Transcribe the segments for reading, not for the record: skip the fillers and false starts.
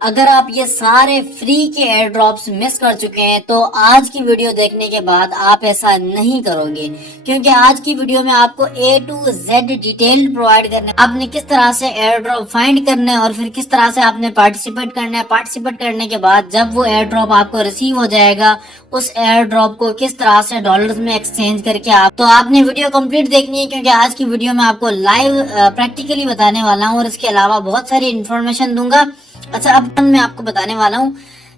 अगर आप ये सारे फ्री के एयर ड्रॉप्स मिस कर चुके हैं तो आज की वीडियो देखने के बाद आप ऐसा नहीं करोगे, क्योंकि आज की वीडियो में आपको ए टू जेड डिटेल प्रोवाइड करना है। आपने किस तरह से एयर ड्रॉप फाइंड करना है और फिर किस तरह से आपने पार्टिसिपेट करना है। पार्टिसिपेट करने के बाद जब वो एयर ड्रॉप आपको रिसीव हो जाएगा, उस एयर ड्रॉप को किस तरह से डॉलर्स में एक्सचेंज करके तो आपने वीडियो कंप्लीट देखनी है, क्योंकि आज की वीडियो में आपको लाइव प्रैक्टिकली बताने वाला हूँ और इसके अलावा बहुत सारी इन्फॉर्मेशन दूंगा। अच्छा, अब मैं आपको बताने वाला हूँ।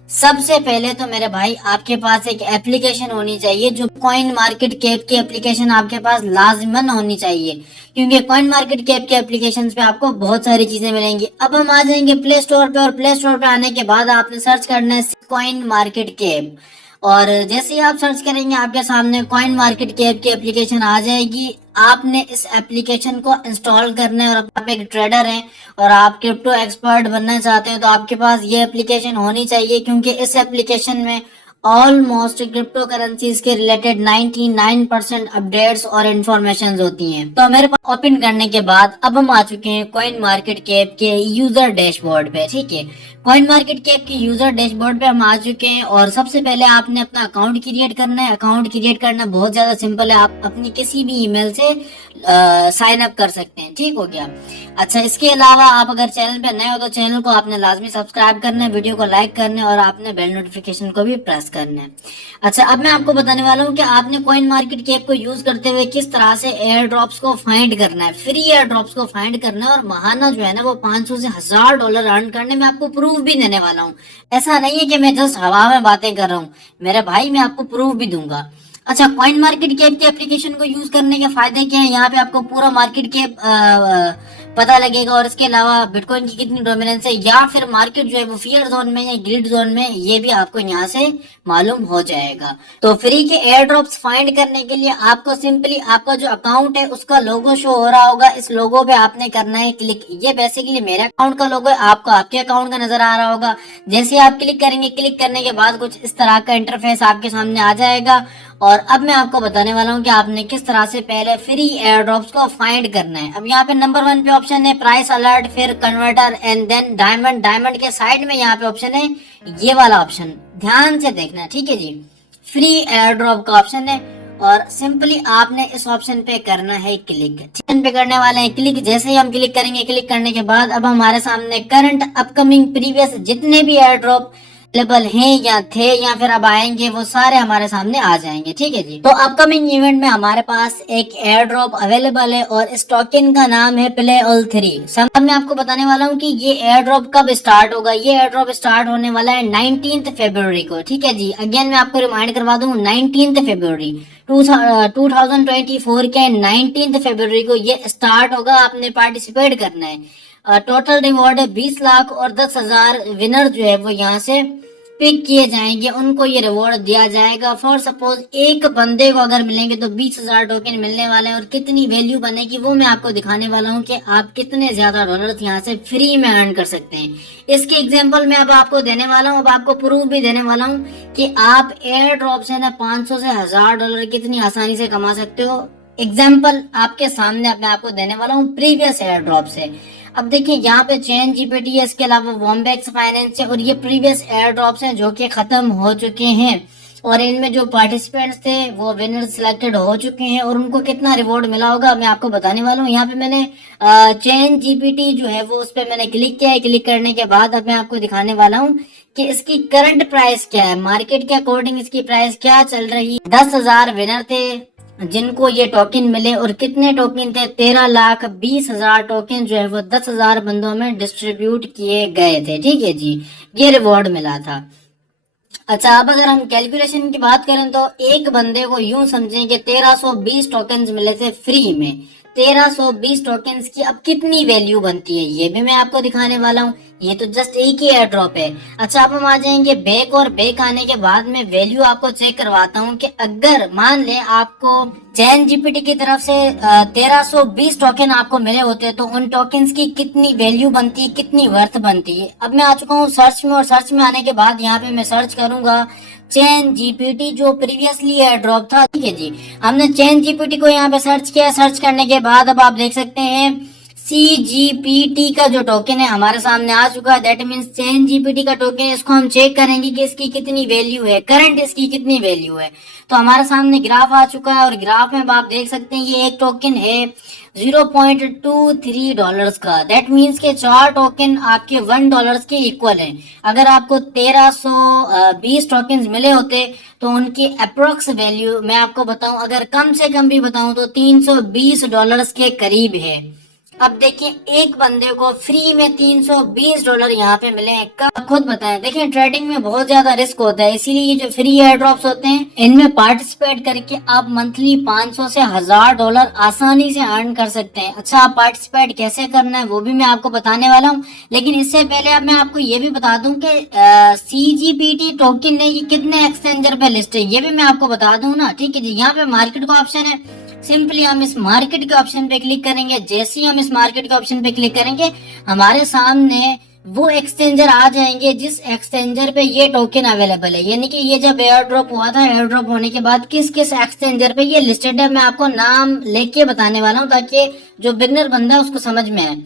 सबसे पहले तो मेरे भाई आपके पास एक एप्लीकेशन होनी चाहिए, जो कॉइन मार्केट कैप की एप्लीकेशन आपके पास लाजमन होनी चाहिए, क्योंकि कॉइन मार्केट कैप के एप्लीकेशन पे आपको बहुत सारी चीजें मिलेंगी। अब हम आ जाएंगे प्ले स्टोर पे, और प्ले स्टोर पे आने के बाद आपने सर्च करना है कॉइन मार्केट कैप, और जैसे ही आप सर्च करेंगे आपके सामने कॉइन मार्केट कैप की एप्लीकेशन आ जाएगी। आपने इस एप्लीकेशन को इंस्टॉल करना है, और आप एक ट्रेडर हैं और आप क्रिप्टो एक्सपर्ट बनना चाहते हैं तो आपके पास ये एप्लीकेशन होनी चाहिए, क्योंकि इस एप्लीकेशन में ऑलमोस्ट क्रिप्टो करेंसीज के रिलेटेड 99% अपडेट्स और इंफॉर्मेशन होती हैं। तो मेरे पास ओपन करने के बाद अब हम आ चुके हैं कॉइन मार्केट कैप के यूजर डैशबोर्ड पे। ठीक है, कॉइन मार्केट कैप के यूजर डैशबोर्ड पे हम आ चुके हैं, और सबसे पहले आपने अपना अकाउंट क्रिएट करना है। अकाउंट क्रिएट करना बहुत ज्यादा सिंपल है, आप अपनी किसी भी ईमेल से साइन अप कर सकते हैं। ठीक हो गया। अच्छा, इसके अलावा आप अगर चैनल पे नए हो तो चैनल को आपने लाजमी सब्सक्राइब करना है, वीडियो को लाइक करना है और आपने बेल नोटिफिकेशन को भी प्रेस करना है। अच्छा, अब मैं आपको बताने वाला हूँ कि आपने कॉइन मार्केट कैप को यूज करते हुए किस तरह से एयर ड्रॉप्स को फाइंड करना है, फ्री एयर ड्रॉप्स को फाइंड करना है, और महाना जो है ना वो 500 से $1000 अर्न करने में आपको प्रूफ भी देने वाला हूँ। ऐसा नहीं है कि मैं जस्ट हवा में बातें कर रहा हूँ मेरे भाई, मैं आपको प्रूफ भी दूंगा। अच्छा, कॉइन मार्केट कैप के एप्लीकेशन को यूज करने के फायदे क्या हैं? यहाँ पे आपको पूरा मार्केट कैप पता लगेगा, और इसके अलावा बिटकॉइन की कितनी डोमिनेंस है, या फिर मार्केट जो है वो फियर जोन में या ग्रिड जोन में, ये भी आपको यहाँ से मालूम हो जाएगा। तो फ्री के एयर ड्रॉप्स फाइंड करने के लिए आपको सिंपली आपका जो अकाउंट है उसका लोगो शो हो रहा होगा, इस लोगो पे आपने करना है क्लिक। ये बेसिकली मेरे अकाउंट का लोगो है, आपको आपके अकाउंट का नजर आ रहा होगा। जैसे आप क्लिक करेंगे, क्लिक करने के बाद कुछ इस तरह का इंटरफेस आपके सामने आ जाएगा। और अब मैं आपको बताने वाला हूँ कि आपने किस तरह से पहले फ्री एयर ड्रॉप्स को फाइंड करना है। अब यहाँ पे नंबर 1 पे ऑप्शन है प्राइस अलर्ट, फिर converter and then diamond. Diamond के साइड में यहाँ पे ऑप्शन है ये वाला ऑप्शन, ध्यान से देखना। ठीक है जी, फ्री एयर ड्रॉप का ऑप्शन है, और सिंपली आपने इस ऑप्शन पे करना है क्लिक। ऑप्शन पे करने वाले हैं क्लिक। जैसे ही हम क्लिक करेंगे, क्लिक करने के बाद अब हमारे सामने करंट, अपकमिंग, प्रीवियस जितने भी एयर ड्रॉप अवेलेबल हैं या थे या फिर अब आएंगे, वो सारे हमारे सामने आ जाएंगे। ठीक है जी, तो अपकमिंग इवेंट में हमारे पास एक एयर ड्रॉप अवेलेबल है, और इस टोकन का नाम है प्ले ऑल 3। अब मैं आपको बताने वाला हूँ कि ये एयर ड्रॉप कब स्टार्ट होगा। ये एयर ड्रॉप स्टार्ट होने वाला है 19 फरवरी को। ठीक है जी, अगेन मैं आपको रिमाइंड करवा दूं, 19 फरवरी 2024 के 19 फरवरी को ये स्टार्ट होगा। आपने पार्टिसिपेट करना है। टोटल रिवॉर्ड है 20 लाख, और 10,000 विनर जो है वो यहाँ से पिक किए जाएंगे, उनको ये रिवॉर्ड दिया जाएगा। फॉर सपोज एक बंदे को अगर मिलेंगे तो 20,000 टोकन मिलने वाले हैं, और कितनी वैल्यू बनेगी वो मैं आपको दिखाने वाला हूँ कि आप कितने ज्यादा डॉलर यहाँ से फ्री में अर्न कर सकते हैं। इसके एग्जाम्पल मैं अब आपको देने वाला हूँ, अब आपको प्रूफ भी देने वाला हूँ कि आप एयर ड्रॉप से ना 500 से $1000 कितनी आसानी से कमा सकते हो। एग्जाम्पल आपके सामने मैं आपको देने वाला हूँ प्रीवियस एयर ड्रॉप से। अब देखिए, यहाँ पे चेन जीपीटी है, इसके अलावा वॉम्बेक्स फाइनेंस है, और ये प्रीवियस एयर ड्रॉप्स हैं जो कि खत्म हो चुके हैं, और इनमें जो पार्टिसिपेंट्स थे वो विनर सिलेक्टेड हो चुके हैं, और उनको कितना रिवॉर्ड मिला होगा मैं आपको बताने वाला हूँ। यहाँ पे मैंने चेन जीपीटी जो है वो उस पर मैंने क्लिक किया है। क्लिक करने के बाद अब मैं आपको दिखाने वाला हूँ कि इसकी करंट प्राइस क्या है, मार्केट के अकॉर्डिंग इसकी प्राइस क्या चल रही है। 10,000 विनर थे जिनको ये टोकन मिले, और कितने टोकन थे, 13,20,000 टोकन जो है वो 10,000 बंदों में डिस्ट्रीब्यूट किए गए थे। ठीक है जी, ये रिवॉर्ड मिला था। अच्छा, अब अगर हम कैलकुलेशन की बात करें तो एक बंदे को यूं समझें कि 1320 टोकन्स मिले थे फ्री में। 1320 टोकन्स की अब कितनी वैल्यू बनती है ये भी मैं आपको दिखाने वाला हूँ। ये तो जस्ट एक ही एयर ड्रॉप है। अच्छा, अब हम आ जाएंगे बैक, और बैक आने के बाद में वैल्यू आपको चेक करवाता हूँ कि अगर मान ले आपको चैन जीपीटी की तरफ से 1320 टोकन आपको मिले होते तो उन टोकन्स की कितनी वैल्यू बनती है, कितनी वर्थ बनती है। अब मैं आ चुका हूँ सर्च में, और सर्च में आने के बाद यहाँ पे मैं सर्च करूंगा चैन जीपीटी जो प्रीवियसली एयर ड्रॉप था। ठीक है जी, हमने चैन जीपीटी को यहाँ पे सर्च किया। सर्च करने के बाद अब आप देख सकते हैं CGPT का जो टोकन है हमारे सामने आ चुका है। दैट मीन्स चैन जीपीटी का टोकन है। इसको हम चेक करेंगे कि इसकी कितनी वैल्यू है, करंट इसकी कितनी वैल्यू है। तो हमारे सामने ग्राफ आ चुका है और ग्राफ में आप देख सकते हैं ये एक टोकन है $0.23 का। दैट मीन्स के 4 टोकन आपके $1 के इक्वल हैं। अगर आपको 1320 टोकन मिले होते तो उनकी अप्रोक्स वैल्यू मैं आपको बताऊं, अगर कम से कम भी बताऊं तो $320 के करीब है। अब देखिए एक बंदे को फ्री में $320 यहाँ पे मिले हैं। कब खुद बताएं। देखिए ट्रेडिंग में बहुत ज्यादा रिस्क होता है, इसीलिए ये जो फ्री एयर ड्रॉप्स होते हैं इनमें पार्टिसिपेट करके आप मंथली 500 से $1000 आसानी से अर्न कर सकते हैं। अच्छा, आप पार्टिसिपेट कैसे करना है वो भी मैं आपको बताने वाला हूँ, लेकिन इससे पहले अब मैं आपको ये भी बता दूं कि CGPT टोकन है ये कितने एक्सचेंजर पे लिस्ट है ये भी मैं आपको बता दूं ना। ठीक है जी, यहाँ पे मार्केट का ऑप्शन है। सिंपली हम इस मार्केट के ऑप्शन पे क्लिक करेंगे। जैसे ही हम इस मार्केट के ऑप्शन पे क्लिक करेंगे हमारे सामने वो एक्सचेंजर आ जाएंगे जिस एक्सचेंजर पे ये टोकन अवेलेबल है। यानी कि ये जब एयर ड्रॉप हुआ था, एयर ड्रॉप होने के बाद किस किस एक्सचेंजर पे ये लिस्टेड है मैं आपको नाम लेके बताने वाला हूँ ताकि जो बिगनर बंदा है उसको समझ में आए।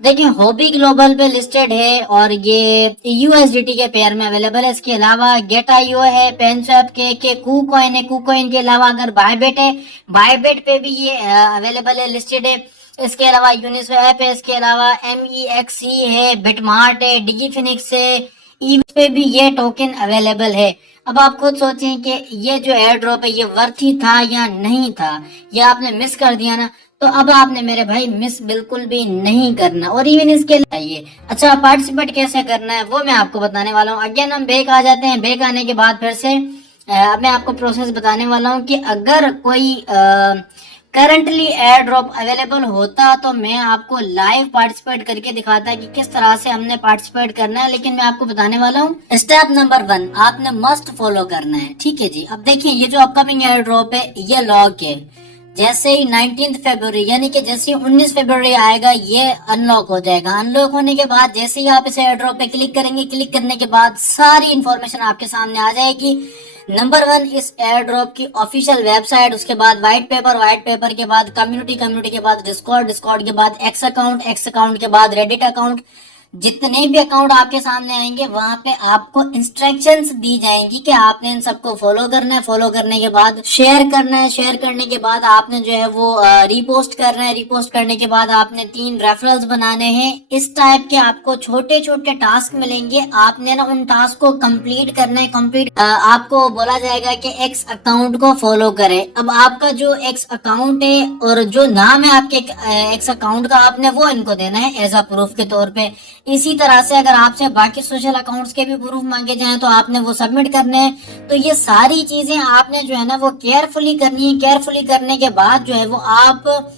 देखिए हॉबी ग्लोबल पे लिस्टेड है और ये USDT के पेयर में अवेलेबल है। इसके अलावा गेट IO है, पेनस्वैप के KuCoin है। KuCoin के अलावा अगर बायबेट है, बायबेट पे भी ये अवेलेबल है, लिस्टेड है। इसके अलावा यूनिस्वैप है, इसके अलावा MEXC है, बिटमार्ट है, डिजीफिनिक्स है, ईबे पे भी ये टोकन अवेलेबल है। अब आप खुद सोचें कि ये जो एयर ड्रॉप है ये वर्थी था या नहीं था, या आपने मिस कर दिया ना, तो अब आपने मेरे भाई मिस बिल्कुल भी नहीं करना। और इवन इसके लिए अच्छा पार्टिसिपेट कैसे करना है वो मैं आपको बताने वाला हूँ। अगेन हम बैक आ जाते हैं। बैक आने के बाद फिर से अब मैं आपको प्रोसेस बताने वाला हूँ कि अगर कोई करंटली एयर ड्रॉप अवेलेबल होता तो मैं आपको लाइव पार्टिसिपेट करके दिखाता कि किस तरह से हमने पार्टिसिपेट करना है, लेकिन मैं आपको बताने वाला हूँ। स्टेप नंबर 1 आपने मस्ट फॉलो करना है। ठीक है जी, अब देखिए ये जो अपकमिंग एयर ड्रॉप है ये लॉक है। जैसे ही 19 फरवरी यानी कि जैसे ही 19 फरवरी आएगा ये अनलॉक हो जाएगा। अनलॉक होने के बाद जैसे ही आप इस एयर ड्रॉप पे क्लिक करेंगे, क्लिक करने के बाद सारी इंफॉर्मेशन आपके सामने आ जाएगी। नंबर 1 इस एयर ड्रॉप की ऑफिशियल वेबसाइट, उसके बाद व्हाइट पेपर के बाद कम्युनिटी के बाद डिस्कॉर्ड के बाद एक्स अकाउंट के बाद रेडिट अकाउंट। जितने भी अकाउंट आपके सामने आएंगे वहां पे आपको इंस्ट्रक्शंस दी जाएंगी कि आपने इन सबको फॉलो करना है। फॉलो करने के बाद शेयर करना है। शेयर करने के बाद आपने जो है वो रिपोस्ट करना है। रिपोस्ट करने के बाद आपने 3 रेफरल्स बनाने हैं। इस टाइप के आपको छोटे छोटे टास्क मिलेंगे। आपने ना उन टास्क को कंप्लीट करना है। आपको बोला जाएगा कि एक्स अकाउंट को फॉलो करें। अब आपका जो एक्स अकाउंट है और जो नाम है आपके एक्स अकाउंट का, आपने वो इनको देना है एज अ प्रूफ के तौर पे। इसी तरह से अगर आपसे बाकी सोशल अकाउंट्स के भी प्रूफ मांगे जाएं तो आपने वो सबमिट करने हैं। तो ये सारी चीजें आपने जो है ना वो केयरफुली करनी है। केयरफुली करने के बाद जो है वो आप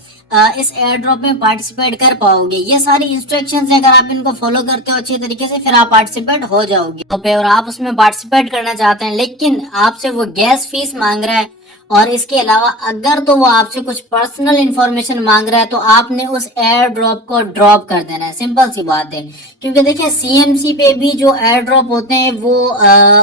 इस एयर ड्रॉप में पार्टिसिपेट कर पाओगे। ये सारी इंस्ट्रक्शंस है, अगर आप इनको फॉलो करते हो अच्छे तरीके से फिर आप पार्टिसिपेट हो जाओगे। और आप उसमें पार्टिसिपेट करना चाहते हैं लेकिन आपसे वो गैस फीस मांग रहा है, और इसके अलावा अगर तो वो आपसे कुछ पर्सनल इंफॉर्मेशन मांग रहा है तो आपने उस एयर ड्रॉप को ड्रॉप कर देना है। सिंपल सी बात है। क्योंकि देखिए CMC पे भी जो एयर ड्रॉप होते हैं वो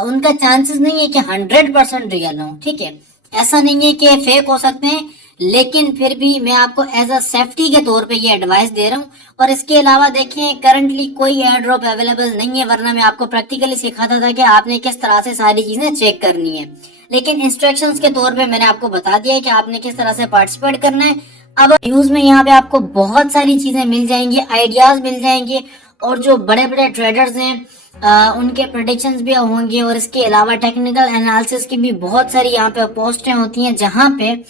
उनका चांसेस नहीं है कि 100% रियल हो। ठीक है, ऐसा नहीं है कि फेक हो सकते हैं, लेकिन फिर भी मैं आपको एज अ सेफ्टी के तौर पे ये एडवाइस दे रहा हूँ। और इसके अलावा देखिए करंटली कोई एयर ड्रॉप अवेलेबल नहीं है, वरना मैं आपको प्रैक्टिकली सिखाता था कि आपने किस तरह से सारी चीजें चेक करनी है। लेकिन इंस्ट्रक्शंस के तौर पे मैंने आपको बता दिया है कि आपने किस तरह से पार्टिसिपेट करना है। अब न्यूज में यहाँ पे आपको बहुत सारी चीजें मिल जाएंगी, आइडियाज मिल जाएंगे, और जो बड़े बड़े ट्रेडर्स हैं उनके प्रेडिक्शंस भी होंगे। और इसके अलावा टेक्निकल एनालिसिस की भी बहुत सारी यहाँ पे पोस्टें होती हैं जहाँ पे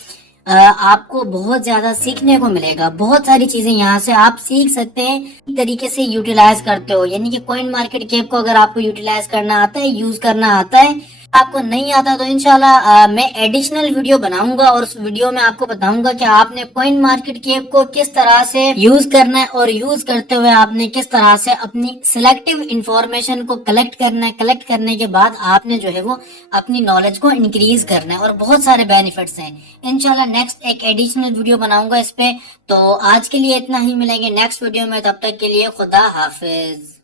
आपको बहुत ज्यादा सीखने को मिलेगा। बहुत सारी चीजें यहाँ से आप सीख सकते हैं तरीके से यूटिलाइज करते हो। यानी कि कॉइन मार्केट कैप को अगर आपको यूटिलाइज करना आता है, यूज करना आता है, आपको नहीं आता तो इंशाल्लाह मैं एडिशनल वीडियो बनाऊंगा और उस वीडियो में आपको बताऊंगा कि आपने कॉइन मार्केट कैप को किस तरह से यूज करना है, और यूज करते हुए आपने किस तरह से अपनी सिलेक्टिव इंफॉर्मेशन को कलेक्ट करना है। कलेक्ट करने के बाद आपने जो है वो अपनी नॉलेज को इंक्रीज करना है, और बहुत सारे बेनिफिट्स हैं। इंशाल्लाह नेक्स्ट एक एडिशनल वीडियो बनाऊंगा इस पे। तो आज के लिए इतना ही, मिलेंगे नेक्स्ट वीडियो में, तब तक के लिए खुदा हाफिज।